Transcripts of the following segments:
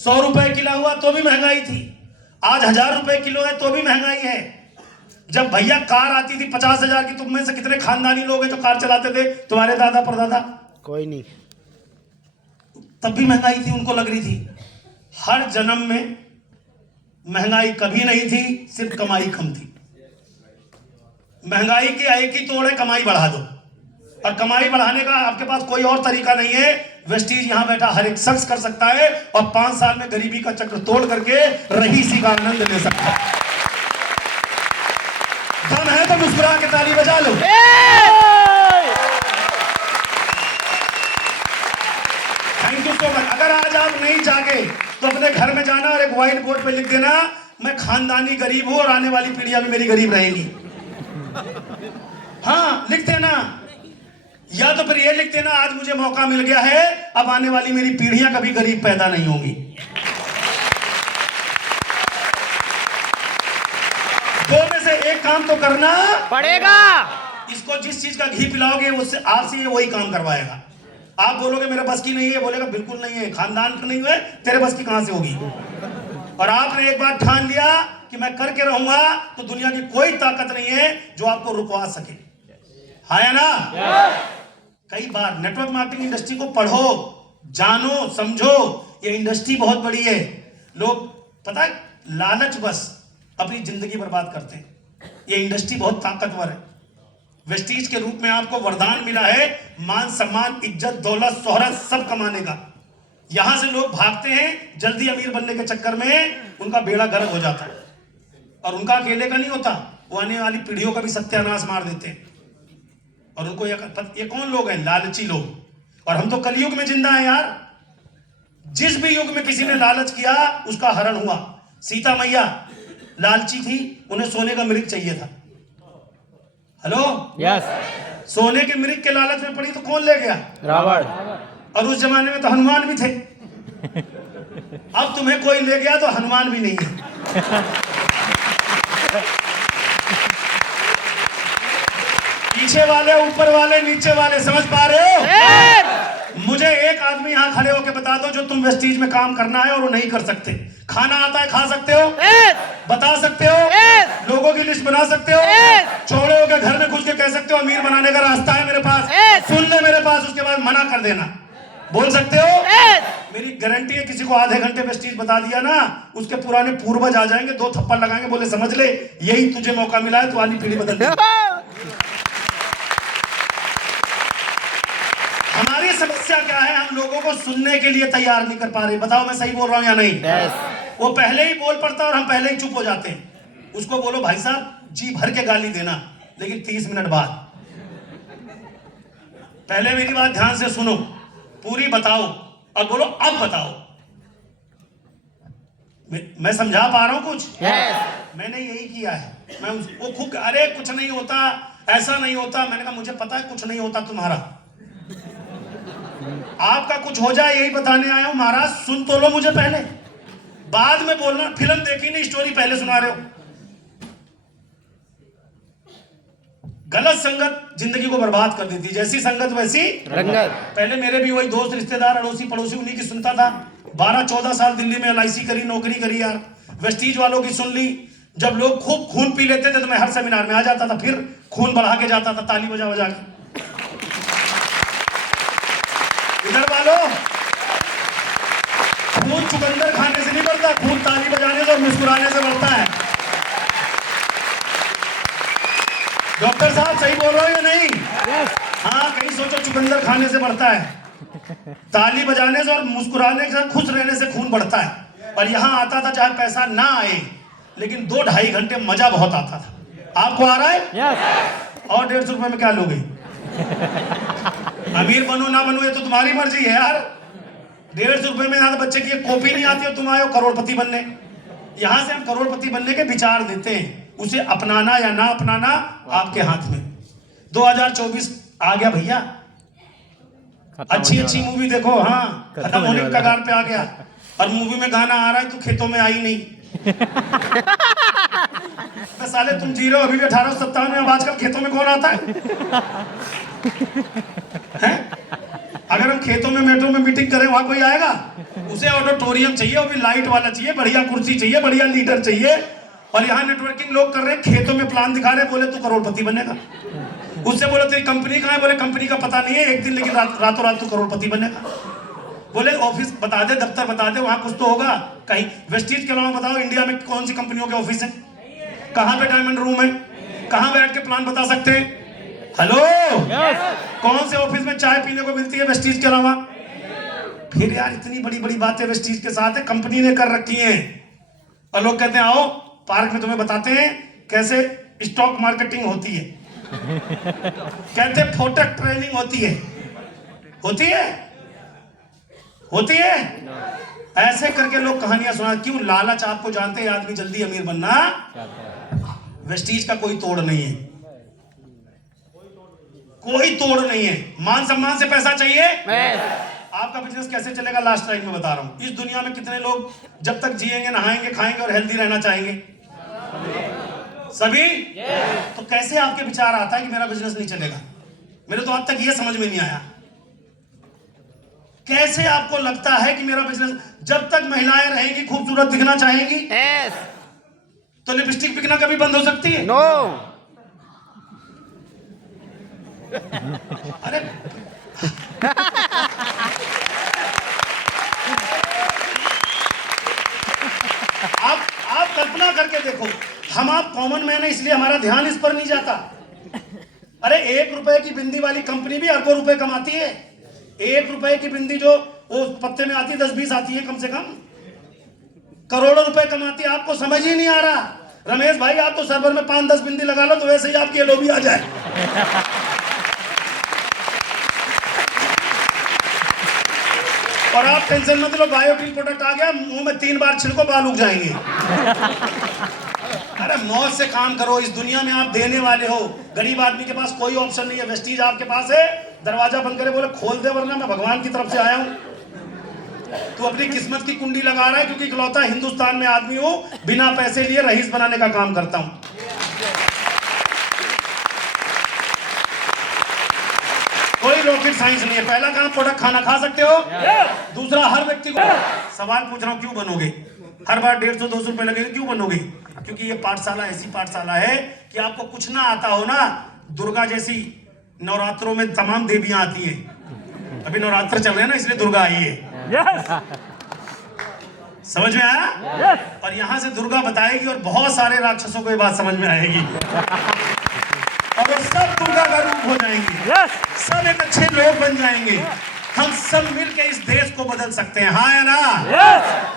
100 रुपए किलो हुआ तो भी महंगाई थी, आज 1000 रुपए किलो है तो भी महंगाई है। जब भैया कार आती थी 50,000 की, तुम में से कितने खानदानी लोग हैं जो कार चलाते थे? तुम्हारे दादा परदादा? कोई नहीं। तब भी महंगाई थी, उनको लग रही थी। हर जन्म में महंगाई कभी नहीं थी, सिर्फ कमाई कम थी। महंगाई की एक ही तोड़ है, कमाई बढ़ा दो। और कमाई बढ़ाने का आपके पास कोई और तरीका नहीं है। वेस्टीज यहां बैठा हर एक शख्स कर सकता है और 5 साल में गरीबी का चक्र तोड़ करके रईसी का आनंद ले सकता है। दम है तो मुस्कुरा के ताली बजा लो। Thank you so much. अगर आज आप नहीं जागे तो अपने घर में जाना और एक व्हाइट बोर्ड पे लिख देना, मैं खानदानी गरीब हूं और आने वाली पीढ़ियां भी मेरी गरीब रहेगी। हाँ, लिख देना। या तो फिर ये लिख देना, आज मुझे मौका मिल गया है, अब आने वाली मेरी पीढ़ियां कभी गरीब पैदा नहीं होंगी। दो में से एक काम तो करना पड़ेगा। इसको जिस चीज का घी पिलाओगे उससे आपसे ये वही काम करवाएगा। आप बोलोगे मेरे बस की नहीं है, बोलेगा बिल्कुल नहीं है, खानदान का नहीं है, तेरे बस की कहां से होगी। और आपने एक बार ठान लिया कि मैं करके रहूंगा, तो दुनिया की कोई ताकत नहीं है जो आपको रुकवा सके। हाँ या ना? कई बार नेटवर्क मार्केटिंग इंडस्ट्री को पढ़ो, जानो, समझो। ये इंडस्ट्री बहुत बड़ी है। लोग पता है लालच बस अपनी जिंदगी बर्बाद करते हैं। ये इंडस्ट्री बहुत ताकतवर है। वेस्टीज के रूप में आपको वरदान मिला है, मान सम्मान, इज्जत, दौलत, शोहरत सब कमाने का। यहां से लोग भागते हैं जल्दी अमीर बनने के चक्कर में, उनका बेड़ा गर्क हो जाता है। और उनका अकेले का नहीं होता, वो आने वाली पीढ़ियों का भी सत्यानाश मार देते हैं। और उनको ये कौन लोग हैं? लालची लोग। और हम तो कलयुग में जिंदा हैं यार। जिस भी युग में किसी ने लालच किया उसका हरण हुआ। सीता मैया लालची थी, उन्हें सोने का मृग चाहिए था। Hello, yes. सोने के मृग के लालच में पड़ी तो कौन ले गया? रावण। और उस जमाने में तो हनुमान भी थे। अब तुम्हें कोई ले गया तो हनुमान भी नहीं है। पीछे वाले, ऊपर वाले, नीचे वाले, समझ पा रहे हो? मुझे एक आदमी यहां खड़े होकर बता दो जो तुम वेस्टीज में काम करना है और वो नहीं कर सकते। खाना आता है, खा सकते हो? बता सकते हो? लोगों की लिस्ट बना सकते हो? चौड़े होकर घर में घुस के कह सकते हो अमीर बनाने का रास्ता है मेरे पास, सुन ले मेरे पास, उसके बाद मना कर देना। बोल सकते हो? मेरी गारंटी है, किसी को आधे घंटे वेस्टीज बता दिया ना, उसके पुराने पूर्वज आ जाएंगे, 2 थप्पड़ लगाएंगे, बोले समझ ले यही तुझे मौका मिला है, तो आनी पीढ़ी बदल दे। हमारी समस्या क्या है? हम लोगों को सुनने के लिए तैयार नहीं कर पा रहे। बताओ मैं सही बोल रहा हूं या नहीं? वो पहले ही बोल पड़ता और हम पहले ही चुप हो जाते हैं। उसको बोलो भाई साहब जी भर के गाली देना, लेकिन 30 मिनट बाद। पहले मेरी बात ध्यान से सुनो, पूरी बताओ और बोलो अब बताओ। मैं समझा पा रहा हूं कुछ? मैंने यही किया है। मैं वो खूब, अरे कुछ नहीं होता, ऐसा नहीं होता। मैंने कहा मुझे पता है कुछ नहीं होता तुम्हारा, आपका कुछ हो जाए यही बताने आया हूं। महाराज सुन तो लो मुझे पहले, बाद में बोलना। फिल्म देखी नहीं, स्टोरी पहले सुना रहे हो। गलत संगत जिंदगी को बर्बाद कर देती, जैसी संगत वैसी रंगत। पहले मेरे भी वही दोस्त, रिश्तेदार, अड़ोसी पड़ोसी, उन्हीं की सुनता था। 12-14 साल दिल्ली में LIC करी, नौकरी करी यार। वेस्टीज वालों की सुन ली। जब लोग खूब खून पी लेते थे तो मैं हर सेमिनार में आ जाता था, फिर खून बढ़ा के जाता था, ताली बजा बजा के। इधर वालों, खून चुकंदर खाने से नहीं बढ़ता, खून ताली बजाने से और मुस्कुराने से बढ़ता है। डॉक्टर साहब सही बोल रहे हो या नहीं? हाँ, कहीं सोचो चुकंदर खाने से बढ़ता है, ताली बजाने से और मुस्कुराने से, खुश रहने से खून बढ़ता है। और यहां आता था चाहे पैसा ना आए, लेकिन 2-2.5 घंटे मजा बहुत आता था। आपको आ रहा है? और 150 रुपए में क्या लोगे? अमीर बनो ना बनो ये तो तुम्हारी मर्जी है यार। 150 रुपए में ज्यादा बच्चे की कॉपी नहीं आती और तुम आए हो करोड़पति बनने। यहां से हम करोड़पति बनने के विचार देते हैं, उसे अपनाना या ना अपनाना आपके हाथ में। 2024 आ गया भैया, अच्छी मूवी देखो। हाँ, खत्म होने के कगार पे आ गया। और मूवी में गाना आ रहा है, तू खेतों में आई नहीं। तो साले तुम जी रहे हो अभी भी 1857 में, अब आजकल खेतों में कौन आता है? अगर हम खेतों में मेट्रो में मीटिंग करें वहां कोई आएगा? उसे ऑडिटोरियम चाहिए, वो भी लाइट वाला चाहिए, बढ़िया कुर्सी चाहिए, बढ़िया लीडर चाहिए। और यहाँ नेटवर्किंग लोग कर रहे हैं, खेतों में प्लान दिखा रहे हैं, बोले तू करोड़पति बनेगा। उससे बोले तेरी कंपनी कहाँ है? बोले कंपनी का पता नहीं है, एक दिन लेकिन रातों रात तू करोड़पति बनेगा। बोले ऑफिस बता दे, दफ्तर बता दे, वहां कुछ तो होगा। कहीं वेस्टीज के अलावा बताओ इंडिया में कौन सी कंपनियों के ऑफिस है? कहाँ पे डायमंड रूम है? कहाँ बैठ के प्लान बता सकते हैं? हेलो, कौन से ऑफिस में चाय पीने को मिलती है वेस्टीज के अलावा? फिर यार इतनी बड़ी बड़ी बातें वेस्टीज के साथ है, कंपनी ने कर रखी है। और लोग कहते हैं आओ पार्क में तुम्हें बताते हैं कैसे स्टॉक मार्केटिंग होती है, कहते हैं फोटक ट्रेनिंग होती है। होती है? होती है? ऐसे करके लोग कहानियां सुना। क्यों? लालच। आपको जानते हैं आदमी जल्दी अमीर बनना, वेस्टीज का कोई तोड़ नहीं है, कोई तोड़ नहीं है। मान सम्मान से पैसा चाहिए। आपका बिजनेस कैसे चलेगा? लास्ट टाइम में बता रहा हूं। इस दुनिया में कितने लोग जब तक जिएंगे, नहाएंगे, खाएंगे और हेल्दी रहना चाहेंगे? सभी। तो कैसे आपके विचार आता है कि मेरा बिजनेस नहीं चलेगा? मेरे तो आज तक ये समझ में नहीं आया। कैसे आपको लगता है कि मेरा बिजनेस, जब तक महिलाएं रहेंगी, खूबसूरत दिखना चाहेंगी, तो लिपस्टिक बिकना कभी बंद हो सकती है? नो। अरे आप कल्पना करके देखो, हम आप कॉमन मैन है इसलिए हमारा ध्यान इस पर नहीं जाता। अरे 1 रुपए की बिंदी वाली कंपनी भी अरबों रुपए कमाती है। 1 रुपए की बिंदी जो वो पत्ते में आती है, 10-20 आती है, कम से कम करोड़ों रुपए कमाती है। आपको समझ ही नहीं आ रहा। रमेश भाई आप तो सर्वर में 5-10 बिंदी लगा लो तो वैसे ही आपकी एलओबी आ जाए। और आप टेंशन मत लो, बायोटिल प्रोडक्ट आ गया, मुंह में 3 बार छिड़को बाल उग जाएंगे। अरे मौज से काम करो। इस दुनिया में आप देने वाले हो। गरीब आदमी के पास कोई ऑप्शन नहीं है। वेस्टीज आपके पास है, दरवाजा बंद करे, बोले खोल दे वरना मैं भगवान की तरफ से आया हूं। तू अपनी किस्मत की कुंडी लगा रहा है, क्योंकि इकलौता हिंदुस्तान में आदमी हूं बिना पैसे लिए रईस बनाने का काम करता हूं। कोई रॉकेट साइंस नहीं है। पहला काम, प्रोडक्ट खाना खा सकते हो। दूसरा, हर व्यक्ति को सवाल पूछ रहा हूं, क्यों बनोगे? हर बार 150-200 रुपए लगेंगे, क्यों बनोगे? क्योंकि ये पाठशाला ऐसी पाठशाला है कि आपको कुछ ना आता हो ना, दुर्गा जैसी नवरात्रों में तमाम देवियां आती हैं। अभी नवरात्र चल रहे हैं ना, इसलिए दुर्गा आई है। समझ में आया? और यहां से दुर्गा बताएगी और बहुत सारे राक्षसों को ये बात समझ में आएगी और वो सब दुर्गा का रूप हो जाएंगे। सब एक अच्छे लोग बन जाएंगे। हम सब मिलकर इस देश को बदल सकते हैं, हाँ या ना?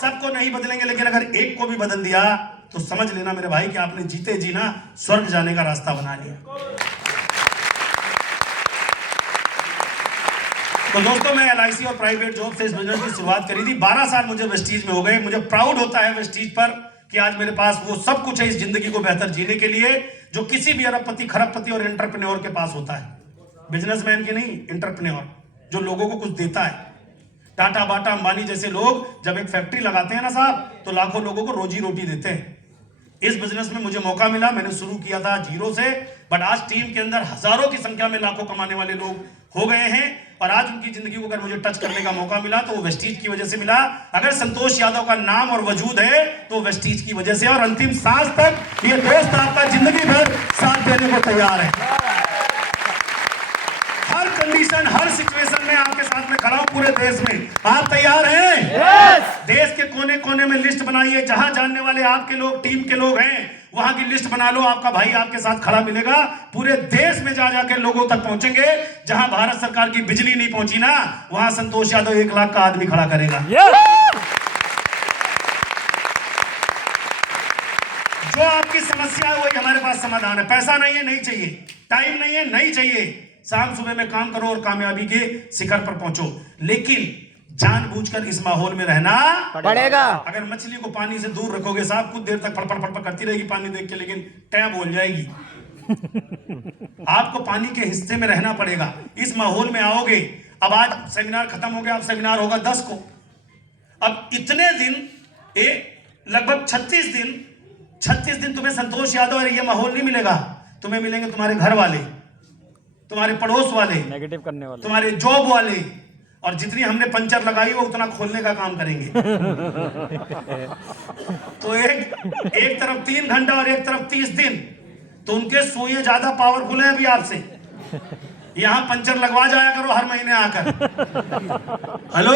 सबको नहीं बदलेंगे, लेकिन अगर एक को भी बदल दिया तो समझ लेना मेरे भाई कि आपने जीते जी ना स्वर्ग जाने का रास्ता बना लिया। तो दोस्तों, मैं LIC और प्राइवेट जॉब से इस बिजनेस की शुरुआत करी थी। 12 साल मुझे वेस्टीज में हो गए। मुझे प्राउड होता है वेस्टीज पर कि आज मेरे पास वो सब कुछ है इस जिंदगी को बेहतर जीने के लिए जो किसी भी अरबपति, खरबपति और एंटरप्रेन्योर के पास होता है। बिजनेसमैन के नहीं, एंटरप्रेन्योर जो लोगों को कुछ देता है। टाटा, बाटा, अंबानी जैसे लोग जब एक फैक्ट्री लगाते हैं ना साहब, तो लाखों लोगों को रोजी रोटी देते हैं। इस बिजनेस में मुझे मौका मिला। मैंने शुरू किया था 0 से, बट आज टीम के अंदर हजारों की संख्या में लाखों कमाने वाले लोग हो गए हैं। और आज उनकी जिंदगी को अगर मुझे टच करने का मौका मिला तो वो वेस्टीज की वजह से मिला। अगर संतोष यादव का नाम और वजूद है तो वेस्टीज की वजह से, और अंतिम सांस तक ये दोस्त आपका जिंदगी भर साथ देने को तैयार है। हर कंडीशन, हर सिचुएशन में आपके साथ में खड़ा हूं पूरे देश में। आप तैयार हैं? देश के कोने कोने में लिस्ट बनाइए। जहां जानने वाले आपके लोग, टीम के लोग हैं, वहां की लिस्ट बना लो। आपका भाई आपके साथ खड़ा मिलेगा। पूरे देश में जा जाकर लोगों तक पहुंचेंगे। जहां भारत सरकार की बिजली नहीं पहुंची ना, वहां संतोष यादव 1 लाख का आदमी खड़ा करेगा। जो आपकी समस्या है वही हमारे पास समाधान है। पैसा नहीं है, नहीं चाहिए। टाइम नहीं है, नहीं चाहिए। शाम सुबह में काम करो और कामयाबी के शिखर पर पहुंचो, लेकिन जानबूझकर इस माहौल में रहना पड़ेगा। अगर मछली को पानी से दूर रखोगे साहब, कुछ देर तक फड़फड़ फड़फड़ करती रहेगी पानी देख के, लेकिन टैब बोल जाएगी। आपको पानी के हिस्से में रहना पड़ेगा। इस माहौल में आओगे। अब आज सेमिनार खत्म हो गया, अब सेमिनार होगा 10 को। अब इतने दिन, लगभग 36 दिन तुम्हें संतोष यादव और ये माहौल नहीं मिलेगा। तुम्हें मिलेंगे तुम्हारे घर वाले, तुम्हारे पड़ोस वाले, नेगेटिव करने वाले, तुम्हारे जॉब वाले, और जितनी हमने पंचर लगाई वो उतना खोलने का काम करेंगे। तो एक तरफ 3 घंटा और एक तरफ 30 दिन, तो उनके सुइयां ज्यादा पावरफुल है अभी आपसे। यहां पंचर लगवा जाया करो हर महीने आकर। हेलो,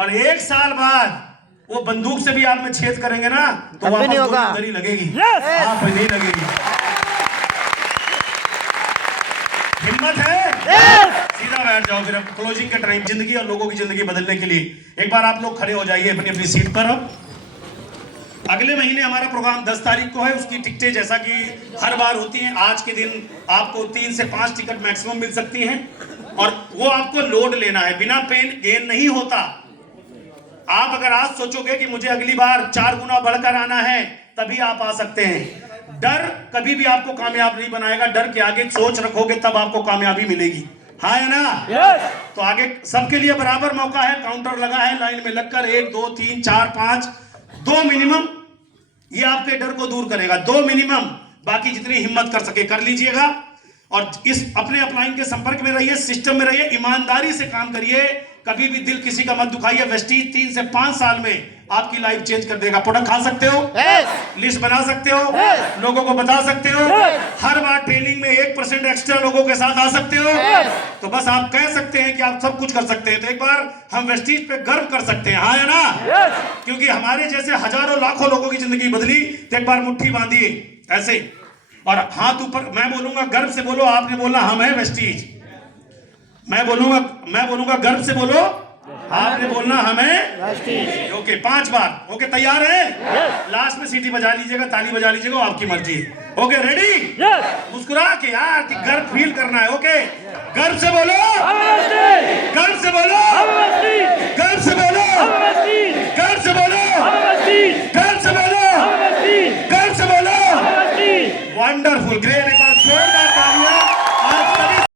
और 1 साल बाद वो बंदूक से भी आप में छेद करेंगे ना, तो वहां नहीं होगा, नहीं लगेगी, आप नहीं लगेगी। हिम्मत है? सीधा बैठ जाओ फिर क्लोजिंग के टाइम। जिंदगी और लोगों की जिंदगी बदलने के लिए एक बार आप लोग खड़े हो जाइए अपनी अपनी सीट पर। अगले महीने हमारा प्रोग्राम 10 तारीख को है। उसकी टिकटें जैसा कि हर बार होती हैं, आज के दिन आपको 3 से 5 टिकट मैक्सिमम मिल सकती हैं, और वो आपको लोड लेना है, बिना पेन गेन नहीं होता। आप अगर आज सोचोगे कि मुझे अगली बार 4 गुना बढ़कर आना है, तभी आप आ सकते हैं। डर कभी भी आपको कामयाब नहीं बनाएगा। डर के आगे सोच रखोगे तब आपको कामयाबी मिलेगी। हाँ है ना? तो आगे सबके लिए बराबर मौका है। काउंटर लगा है, लाइन में लगकर 1 2 3 4 5 2 मिनिमम, ये आपके डर को दूर करेगा। 2 मिनिमम, बाकी जितनी हिम्मत कर सके कर लीजिएगा। और इस अपने अपलाइन के संपर्क में रहिए, सिस्टम में रहिए, ईमानदारी से काम करिए, कभी भी दिल किसी का मत दुखाइए। वेस्टीज 3 से 5 साल में आपकी लाइफ चेंज कर देगा। प्रोडक्ट खा सकते हो, लिस्ट बना सकते हो, लोगों को बता सकते हो, हर बार ट्रेनिंग में 1% एक्स्ट्रा लोगों के साथ आ सकते हो। तो बस आप कह सकते हैं कि आप सब कुछ कर सकते हैं। तो एक बार हम वेस्टीज पे गर्व कर सकते हैं, हाँ या ना? क्योंकि हमारे जैसे हजारों लाखों लोगों की जिंदगी बदली। तो एक बार मुट्ठी बांधिए ऐसे और हाथ ऊपर। मैं बोलूंगा गर्व से बोलो, आपने बोलना हम है वेस्टीज। मैं बोलूंगा गर्व से बोलो, आपने बोलना हमें। ओके, 5 बार। ओके, तैयार है? लास्ट में सीटी बजा लीजिएगा, ताली बजा लीजिएगा, आपकी मर्जी है। Okay, ready? मुस्कुरा के यार कि गर्व फील करना है। ओके, गर्व से बोलो, गर्व से बोलो, गर्व से बोलो, गर्व से बोलो, गर्व से बोलो, गर्व से बोलो। Wonderful, great. एक बार जोरदार तालियां।